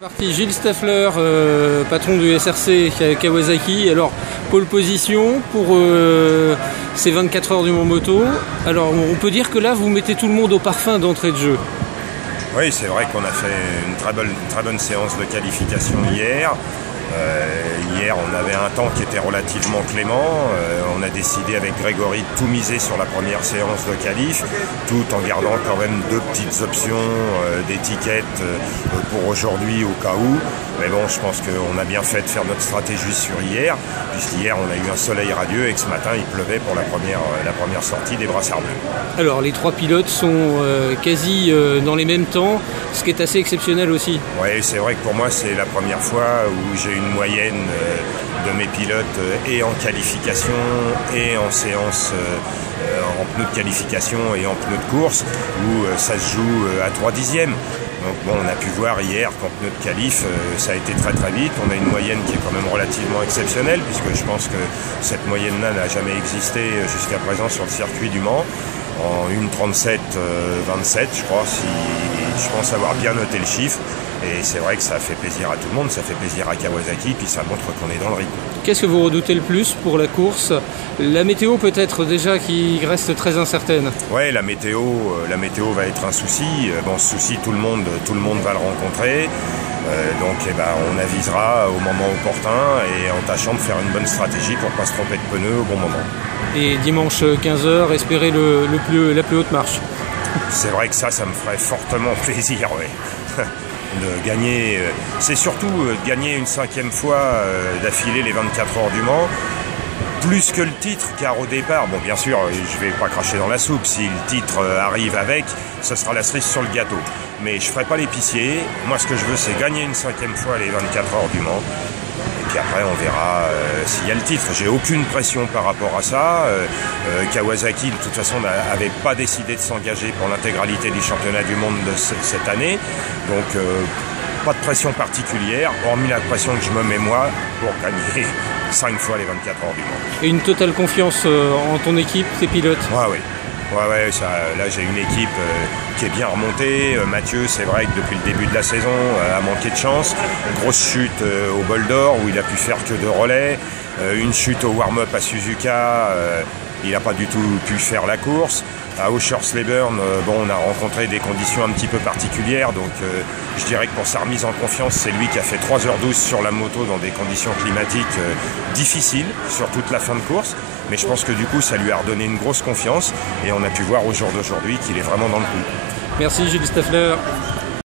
Parti Gilles Staffler, patron du SRC Kawasaki. Alors, pole position pour ces 24 heures du Mont Moto. Alors, on peut dire que là, vous mettez tout le monde au parfum d'entrée de jeu. Oui, c'est vrai qu'on a fait une très bonne séance de qualification hier. Hier, on avait un temps qui était relativement clément. On a décidé avec Grégory de tout miser sur la première séance de qualif, tout en gardant quand même deux petites options d'étiquettes pour aujourd'hui au cas où. Mais bon, je pense qu'on a bien fait de faire notre stratégie sur hier, puisqu'hier on a eu un soleil radieux et que ce matin il pleuvait pour la première sortie des brassards bleus. Alors, les trois pilotes sont quasi dans les mêmes temps, ce qui est assez exceptionnel aussi. Oui, c'est vrai que pour moi c'est la première fois où j'ai une moyenne de mes pilotes et en qualification et en séance en pneus de qualification et en pneus de course où ça se joue à 3 dixièmes. Donc bon, on a pu voir hier qu'en pneus de qualif, ça a été très vite. On a une moyenne qui est quand même relativement exceptionnelle, puisque je pense que cette moyenne-là n'a jamais existé jusqu'à présent sur le circuit du Mans. En 1:37,27, je crois, si je pense avoir bien noté le chiffre. Et c'est vrai que ça fait plaisir à tout le monde, ça fait plaisir à Kawasaki, puis ça montre qu'on est dans le rythme. Qu'est-ce que vous redoutez le plus pour la course? La météo peut-être déjà qui reste très incertaine. Oui, la météo va être un souci. Bon, ce souci, tout le monde va le rencontrer. Donc on avisera au moment opportun et en tâchant de faire une bonne stratégie pour ne pas se tromper de pneus au bon moment. Et dimanche 15h, espérer la plus haute marche. C'est vrai que ça me ferait fortement plaisir, oui. De gagner, c'est surtout gagner une 5e fois d'affilée les 24 heures du Mans, plus que le titre, car au départ, bon bien sûr, je vais pas cracher dans la soupe, si le titre arrive avec, ce sera la cerise sur le gâteau. Mais je ferai pas l'épicier, moi ce que je veux c'est gagner une 5e fois les 24 heures du Mans. Et puis après, on verra s'il y a le titre. J'ai aucune pression par rapport à ça. Kawasaki, de toute façon, n'avait pas décidé de s'engager pour l'intégralité des championnats du monde de cette année. Donc, pas de pression particulière, hormis la pression que je me mets moi pour gagner 5 fois les 24 heures du Mans. Et une totale confiance en ton équipe, tes pilotes? Oui. Ouais, là j'ai une équipe qui est bien remontée. Mathieu, c'est vrai que depuis le début de la saison, a manqué de chance. Une grosse chute au Bol d'Or où il a pu faire que 2 relais. Une chute au warm-up à Suzuka, il n'a pas du tout pu faire la course. À Oschersleben, on a rencontré des conditions un petit peu particulières, donc je dirais que pour sa remise en confiance, c'est lui qui a fait 3h12 sur la moto dans des conditions climatiques difficiles sur toute la fin de course. Mais je pense que du coup, ça lui a redonné une grosse confiance et on a pu voir au jour d'aujourd'hui qu'il est vraiment dans le coup. Merci Gilles Staffler.